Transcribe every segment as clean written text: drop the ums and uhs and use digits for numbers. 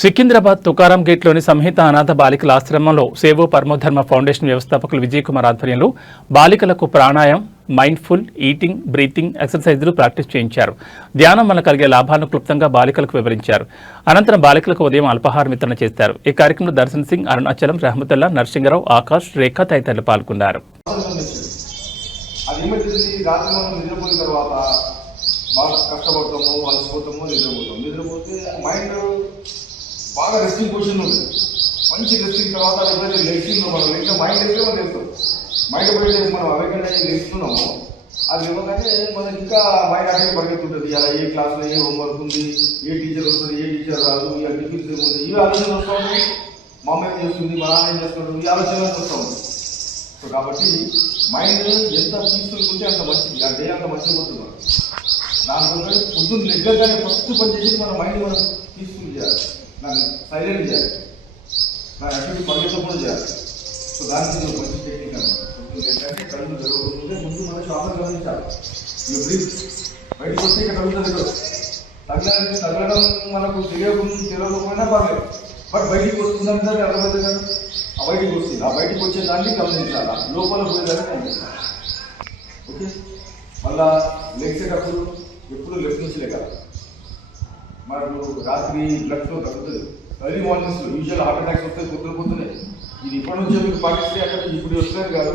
సికింద్రాబాద్ తుకారాం గేట్లోని సంహిత అనాథ బాలికల ఆశ్రమంలో సేవో పరమోధర్మ ఫౌండేషన్ వ్యవస్థాపకులు విజయ్ కుమార్ ఆధ్వర్యంలో బాలికలకు ప్రాణాయామం, మైండ్ఫుల్ ఈటింగ్, బ్రీతింగ్ ఎక్సర్సైజులు ప్రాక్టీస్ చేయించారు. ధ్యానం వల్ల కలిగే లాభాలను క్లుప్తంగా బాలికలకు వివరించారు. అనంతరం బాలికలకు ఉదయం అల్పాహారం వితరణ చేశారు. ఈ కార్యక్రమంలో దర్శన్ సింగ్, అరుణాచలం, రహమతుల్లా, నరసింగరావు, ఆకాష్, రేఖ తదితరులు పాల్గొన్నారు. బాగా రెస్టింగ్ పొజిషన్ ఉంది. మంచి రెస్టింగ్ తర్వాత ఎప్పుడైతే లెగ్సింగ్ మనం ఇంకా మైండ్ వేస్తే మనం వేస్తాం. మైండ్ ఎప్పుడైతే మనం అవేకన్ అయ్యి లేస్తున్నామో అది ఇవ్వగానే మనకి ఇంకా మైండ్ అక్కడికి పరిగెత్తుంటుంది. అలా ఏ క్లాస్లో ఏ హోంవర్క్ ఉంది, ఏ టీచర్ వస్తుంది, ఏ టీచర్ రాదు, ఇక టిఫిన్స్ ఏముంది, ఇవి ఆలోచన వస్తూ ఉంటాయి. మా అమ్మ ఏం చేస్తుంది, మా నాన్న ఏం చేస్తున్నాడు, ఈ ఆలోచన వస్తూ ఉంది. సో కాబట్టి మైండ్ ఎంత పీస్ఫుల్ ఉంటే అంత మంచిది, ఆ డే అంత మంచిగా పోతుంది. దానికోసం పొద్దున్న దగ్గరగానే ఫస్ట్ పని చేసి మన మైండ్ మనం పీస్ఫుల్ చేయాలి, దాన్ని సైలెంట్ చేయాలి, దాని యాక్టివిటీ పరిగెత్తకుండా చేయాలి. సో దానికి మంచి టెక్నిక్ అన్నమాట. ఏంటంటే కళ్ళు జరుగుతుంటే ముందు మనం శ్వాస గమనించాలి. ఇక బ్రీత్ బయటకు వస్తే ఇక్కడ కలుగుతుంది. తగ్గడం మనకు తెలియకపోయినా పర్లేదు, బట్ బయటికి వస్తుందని సరే అర్థమైతే కదా, ఆ బయటికి వస్తుంది. ఆ బయటికి వచ్చే దాన్ని గమనించాలి, లోపల పోయేదాన్ని గమనించాలి. ఓకే, మళ్ళా లెగ్స్ అప్పుడు ఎప్పుడు లెఫ్ట్ నుంచి లేక మనకు రాత్రి బ్లడ్ ఫ్లో తగ్గుతుంది. ఎర్లీ మార్నింగ్స్లో యూజువల్ హార్ట్ అటాక్స్ వస్తాయి, పొద్దునే. ఇది ఇప్పటి నుంచే మీరు పాటిస్తే అక్కడ ఇప్పుడు వస్తున్నారు కాదు,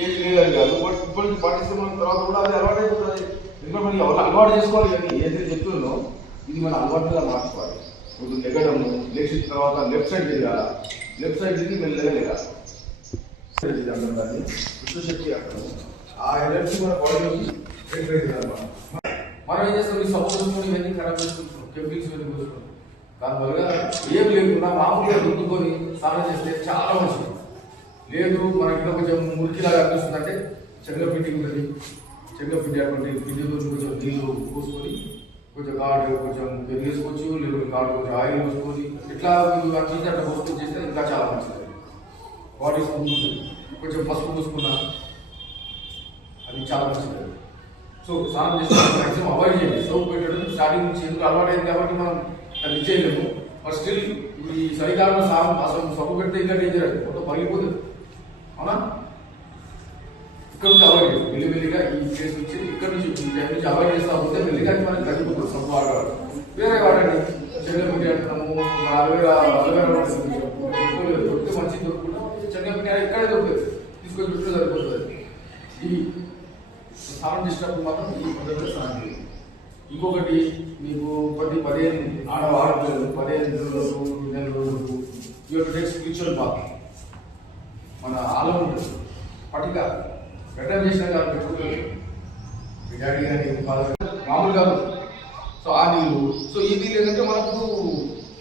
ఏం లేదని కాదు, బట్ ఇప్పటి నుంచి పాటిస్తే మనం తర్వాత కూడా అది అలవాటు అయిపోతుంది. ఎందుకంటే మనకి అలవాటు చేసుకోవాలి. కానీ ఏదైతే చెప్తుందో ఇది మన అలవాటుగా మార్చుకోవాలి. ఇప్పుడు లెగడము, లెగ్స్ తర్వాత లెఫ్ట్ సైడ్ తిరగాల, లెఫ్ట్ సైడ్ తిరిగి మెల్లగా లేగాలి. విశ్వశక్తి అక్కడ ఆ ఎనర్జీ మన బాడీలోకి ఎంటర్ అవుతుంది అన్నమాట. మనం ఏం చేస్తాం, ఈ సపోజ్ చేసుకొని ఇవన్నీ ఖరాబ్ చేసుకుంటున్నాం, కెమికల్స్ ఇవన్నీ పోసుకుంటాం. దానివల్ల ఏం లేకుండా మామూలుగా రుద్దుకొని స్నానం చేస్తే చాలా మంచిది. లేదు మనకి కొంచెం మురికిలాగా అనిపిస్తుంది అంటే శనగపిండి ఉంటుంది, శనగపిండి అటువంటి పిండితో కొంచెం నీళ్ళు పోసుకొని కొంచెం ఘాటు కొంచెం పెరుగు వేసుకోవచ్చు, లేదు ఘాటు కొంచెం ఆయిల్ పోసుకొని ఇట్లా మీరు అట్లా అట్లా పోసుకొని చేస్తే ఇంకా చాలా మంచిది. బాడీ స్మూత్ ఉంటుంది. కొంచెం పసుపు పూసుకున్నా అది చాలా మంచిది. సో స్నానం చేస్తే మ్యాక్సిమం అవాయిడ్ చేయండి. సోప్ పెట్టడం స్టార్టింగ్ నుంచి ఎందుకు అలవాటు అయింది కాబట్టి మనం అది చేయలేము. బట్ స్టిల్ ఈ చలికాలంలో అసలు సబ్బు పెడితే ఇంకా డేంజర్ అది, మొత్తం పగిలిపోతుంది. అవునా? ఇక్కడ నుంచి అవాయిడ్ చేయండి. మెల్లిమెల్లిగా ఈ ప్లేస్ నుంచి ఇక్కడ నుంచి ఈ టైం నుంచి అవాయిడ్ చేస్తా ఉంటే మెల్లిగా మనకి తగ్గిపోతుంది. సబ్బు వాడాలి, వేరే వాడండి. శనగపిండి అంటున్నాము, అలోవేరా దొరికితే మంచిది దొరుకుతుంది. శనగపిండి ఇక్కడే దొరుకుతుంది, తీసుకొని చుట్టూ సరిపోతుంది. ఈ స్నానం చేసినప్పుడు మాత్రం ఈ పద్ధతిలో స్నానం చేయాలి. ఇంకొకటి మీకు 15 ఆడవాళ్ళు 15 రోజులకు ఈ యొక్క టేక్ స్పిరిచువల్ బాత్. మన ఆలో ఉంటుంది పటిక గడ్డం చేసిన కాదు, పెట్టుకోలేదు మీ డాడీ కానీ ఫాదర్ మామూలు కాదు. సో ఆ నీళ్ళు, సో ఈ నీళ్ళు ఏంటంటే మనకు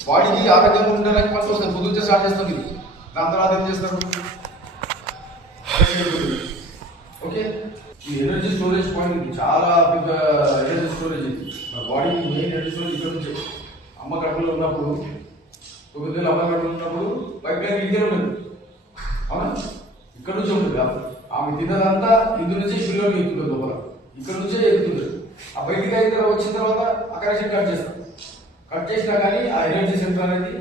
బాడీకి ఆరోగ్యంగా ఉండడానికి మనకు వస్తుంది. పొద్దున్నే స్టార్ట్ చేస్తుంది ఇది. దాని తర్వాత ఏం చేస్తారు, ఓకే. ఈ ఎనర్జీ స్టోరేజ్ పాయింట్ ఇది చాలా పెద్ద ఎనర్జీ స్టోరేజ్. ఇది మన బాడీకి మెయిన్ ఎనర్జీ స్టోరేజ్ ఇక్కడ నుంచి. అమ్మ కడుపులో ఉన్నప్పుడు 9 నెలలు అమ్మ కడుపులో ఉన్నప్పుడు పైప్ లైన్ ఇదిగే ఉండదు, అవునా? ఇక్కడ నుంచి ఉంటుంది. ఆమె తిన్నదంతా ఇందు నుంచి పిల్లలకి ఎక్కుతుంది, లోపల ఇక్కడ నుంచే ఎక్కుతుంది. ఆ బయటికి వచ్చిన తర్వాత ఆ కనెక్షన్ కట్ చేస్తాం. కట్ చేసినా కానీ ఆ ఎనర్జీ సెంటర్ అనేది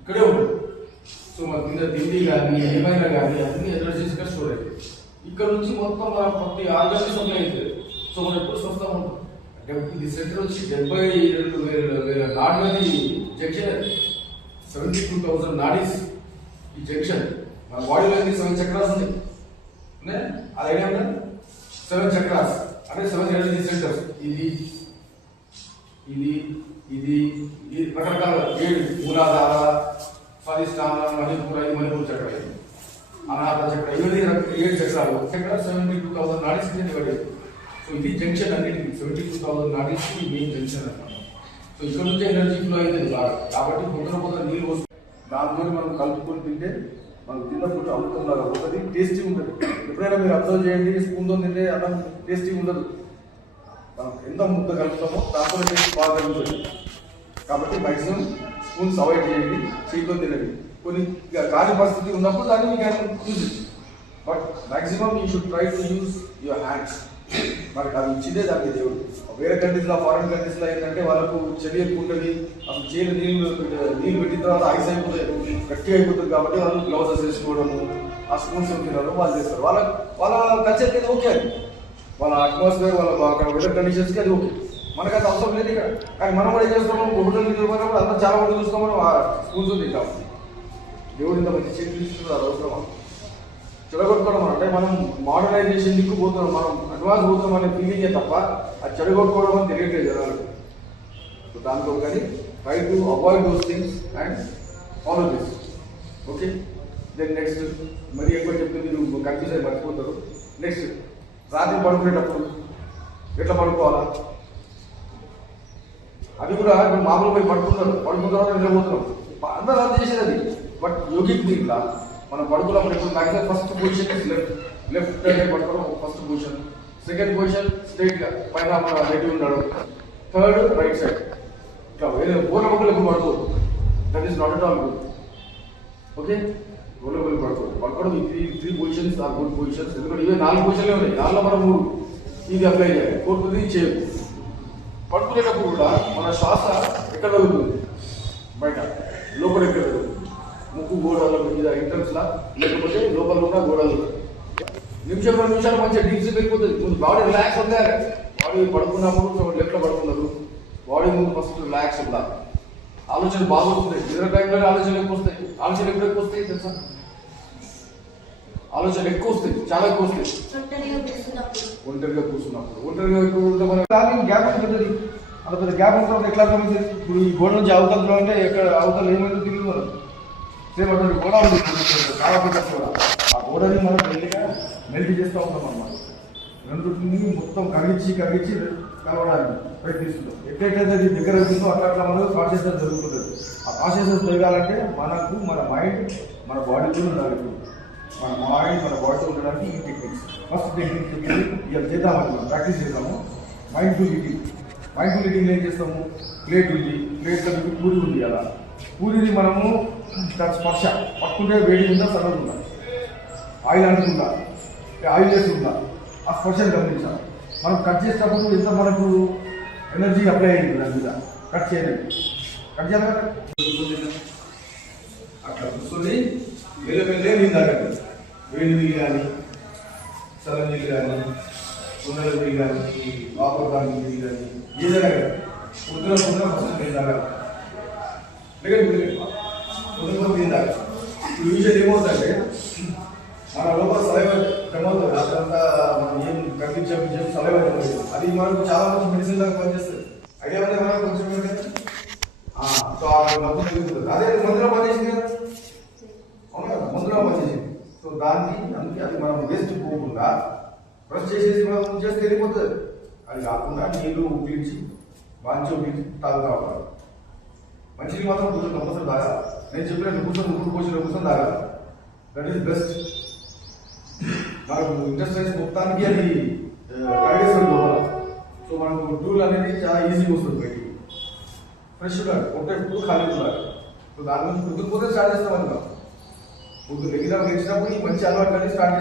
ఇక్కడే ఉంటుంది. సో మన తిండి కానీ ఏమైనా కానీ అన్ని ఎనర్జీస్ ఇక్కడ స్టోర్ అవుతాయి. ఇక్కడ నుంచి మొత్తం మన ప్రతి ఆర్గాన్ సప్లై అవుతుంది. సో మనం ఎప్పుడు స్వస్థం ఉంటాం. ఇది సెంటర్ వచ్చి 72,000 నాడుగది జంక్షన్, అది 72,000 నాడీస్ ఈ జంక్షన్. మన బాడీలో 7 చక్రాస్ ఉన్నాయి, అది ఐడియా ఉందా? 7 చక్రాస్ అంటే 7 ఎనర్జీ సెంటర్స్. ఇది ఇది ఇది ఇది రకరకాల 7 మూలాధార, స్వాధిష్టాన, మణిపూర, ఇది మణిపూర్ చక్ర, అనాథ చక్ర, ఇవన్నీ 7 చక్రాలు. చక్ర 72,000 నాడీస్ డివైడ్. సో ఇది జంక్షన్ అన్నిటికీ 72,000 నాడీస్ మెయిన్ జంక్షన్ అన్నమాట. సో ఇక్కడ నుంచే ఎనర్జీ ఫ్లో అయింది బాగా. కాబట్టి పొద్దున నీళ్ళు వస్తుంది. దాంతో మనం కలుపుకొని తింటే మనం తిన్న ఫుడ్ అమృతం లాగా పోతుంది, టేస్టీ ఉంటుంది. ఎప్పుడైనా మీరు అబ్జర్వ్ చేయండి, స్పూన్తో తింటే అన్నం టేస్టీ ఉండదు. మనం ఎంత ముద్ద కలుపుతామో దాంతో టేస్ట్ బాగా కలుగుతుంది. కాబట్టి మ్యాక్సిమం స్పూన్స్ అవాయిడ్ చేయండి, చేతితో తినండి. కొన్ని కాని పరిస్థితి ఉన్నప్పుడు దాన్ని మీకు use. But maximum you should try to use your hands. మనకి అది ఇచ్చిందే దానికి దేవుడు. వేరే కంట్రీస్లో ఫారిన్ కంట్రీస్లో ఏంటంటే వాళ్ళకు చలి ఎక్కువ ఉంటుంది, అసలు చేలు నీళ్ళు పెట్టిన తర్వాత ఐస్ అయిపోతుంది, గట్టిగా అయిపోతుంది కాబట్టి వాళ్ళు గ్లౌజెస్ వేసుకోవడము, ఆ స్పూన్స్ తినడం వాళ్ళు చేస్తారు. వాళ్ళ కల్చర్కి అది ఓకే, అది వాళ్ళ అట్మాస్ఫియర్ వాళ్ళ అక్కడ వెదర్ కండిషన్స్కి అది ఓకే. మనకు అది అవసరం లేదు ఇక్కడ. కానీ మనం కూడా ఏం చేస్తాము, హోటల్ పోయినప్పుడు అంతా చాలా మంది చూస్తాం, మనం స్పూన్స్ తింటాం. దేవుడు ఇంత మంచి చేతి తీసుకుంటారు, అది అవసరమా? చెడగొట్టుకోవడం అంటే మనం మోడర్నైజేషన్ దిక్కు పోతున్నాం, మనం అడ్వాన్స్ పోతున్నాం అనే ఫీలింగే తప్ప అది చెడగొట్టుకోవడం అని తెలియట్లేదు జనాలకు. సో దాంతో కానీ try to avoid those things and follow this. Okay, then next మరీ ఎక్కువ చెప్తే మీరు కన్ఫ్యూజ్ అయి మర్చిపోతారు. నెక్స్ట్ రాత్రి పడుకునేటప్పుడు ఎట్లా పడుకోవాలా, అది కూడా ఇప్పుడు మామూలు పోయి పడుకున్న తర్వాత నిద్రపోతున్నాం, అందరూ రద్దు చేసేది అది. బట్ యోగిక్ దీంట్లో మనం పడుకున్నప్పుడు ఇప్పుడు మ్యాక్సిమం ఫస్ట్ పొజిషన్ లెఫ్ట్ అంటే పడుకోవడం ఫస్ట్ పొజిషన్, సెకండ్ పొజిషన్ స్ట్రైట్గా పైన మన రెడీ ఉన్నాడు, థర్డ్ రైట్ సైడ్. ఇట్లా వేరే గోల బొక్కలు ఎప్పుడు పడుకోవద్దు, that is not at all good. Okay, గోల బొక్కలు పడుకోవడం ఈ three positions are good positions. ఎందుకంటే ఇవే 4 పొజిషన్లే ఉన్నాయి, దానిలో మనం 3 ఇది అప్లై చేయాలి, 4th చేయదు. పడుకునేటప్పుడు కూడా మన శ్వాస ఎక్కడ జరుగుతుంది, బయట లోపల ఎక్కడ జరుగుతుంది, ముక్కు గోడల మీద ఎంట్రన్స్లా, లేకపోతే లోపల ఉన్న గోడలు. నిమిషం 2 నిమిషాలు మంచిగా డీప్ స్లీప్ వెళ్ళిపోతుంది. ముందు బాడీ రిలాక్స్ ఉందా, బాడీ పడుకున్నప్పుడు లెఫ్ట్లో పడుకున్నారు, బాడీ ముందు ఫస్ట్ రిలాక్స్ ఉందా, ఆలోచన బాగా వస్తున్నాయి. నిద్ర టైంలో ఆలోచనలు ఎక్కువ వస్తాయి. ఆలోచనలు ఎప్పుడు ఎక్కువ వస్తాయి తెలుసా? ఆలోచనలు ఎక్కువ వస్తాయి, చాలా ఎక్కువ వస్తాయి ఒంటరిగా కూర్చున్నప్పుడు. గ్యాప్ ఉంటుంది, అంత పెద్ద గ్యాప్ ఉంటుంది, ఎట్లా అర్థమైంది? ఇప్పుడు ఈ గోడ నుంచి అవతల అంటే ఎక్కడ అవతల ఏమైందో తెలియదు మనం. సేమ్ అటువంటి గోడ ఉంది చాలా పెద్ద గోడ, ఆ గోడని మనం మెల్ట్ చేస్తూ ఉంటాం అన్నమాట. రెండుని మొత్తం కరిగించి కలవడానికి ప్రయత్నిస్తున్నాం. ఎక్కడైతే అది దగ్గర అవుతుందో అట్లా మనకు కాన్షియస్నెస్ జరుగుతుంది. ఆ కాన్షియస్నెస్ జరగాలంటే మనకు మన మైండ్ మన బాడీ కూడా ఉండాలి. మన మైండ్ మన బాడీతో ఉండడానికి ఈ టెక్నిక్స్. ఫస్ట్ టెక్నిక్ ఇవాళ చేద్దామని మనం ప్రాక్టీస్ చేద్దాము. Mindful eating. మైండ్ఫుల్ ఈటింగ్ ఏం చేస్తాము, ప్లేట్ ఉంది, ప్లేట్లో పూరి ఉంది కదా, పూరిని మనము స్పర్శ పట్టుకుంటే వేడి ఉందా సరళ ఉందా, ఆయిల్ అంటుకుందా, ఆయిల్ వేస్తుందా, ఆ స్పర్శను గమనించాలి. మనం కట్ చేసేటప్పుడు ఎంత మనకు ఎనర్జీ అప్లై అయ్యింది దాని మీద, కట్ చేయాలి కదా. అట్లా కూర్చొని వెళ్ళే నీళ్ళు తాగండి. వేడి నీళ్ళు కానీ, చల్ల నీళ్ళు కానీ, కుండల నీళ్ళు కానీ, వాపర్ కానీ నీళ్ళు కానీ, ఏదైనా కానీ పొద్దున ఫస్ట్ నీళ్ళు తాగాలి. పొద్దున నీళ్ళు తాగాలి. ఇప్పుడు విషయం ఏమవుతుందంటే మన లోపల సలైవ క్రమవుతుంది, అదంతా మనం ఏం కనిపించే సలైవ అది మనకు చాలా మంచి మెడిసిన్ లాగా పనిచేస్తుంది. ఐడియా ఉంది కదా కొంచెం సో మొత్తం తిరుగుతుంది. అదే మందులో పనిచేసింది కదా, అవును కదా, మందులో పనిచేసింది. సో దానికి అందుకే అది మనం వేస్ట్ పోకుండా బ్రష్ చేసేసి మనం చేస్తే వెళ్ళిపోతుంది. అది కాకుండా నీళ్ళు ఉపయోగించి మంచి ఉపయోగించి తాగుతా ఉంటారు. మంచిది మాత్రం కూర్చొని కంపల్సరీ తాగాలి. నేను చెప్పినట్టు కూర్చొని తాగాలి. That is best. మనకు ఇంటెస్టైన్స్ మొత్తానికి అది కడిగేస్తుంది లోపల. సో మనకు టూల్ అనేది చాలా ఈజీగా వస్తుంది బయటికి. ఫ్రెష్ ఉండాలి, ఎప్పుడు ఖాళీ ఉండాలి. సో దాని గురించి పొద్దున స్టార్ట్ చేస్తాం అనుకో. పొద్దున రెగ్యులర్గా ఇచ్చినప్పుడు ఈ మంచి అలవాటు స్టార్ట్ చేస్తాం.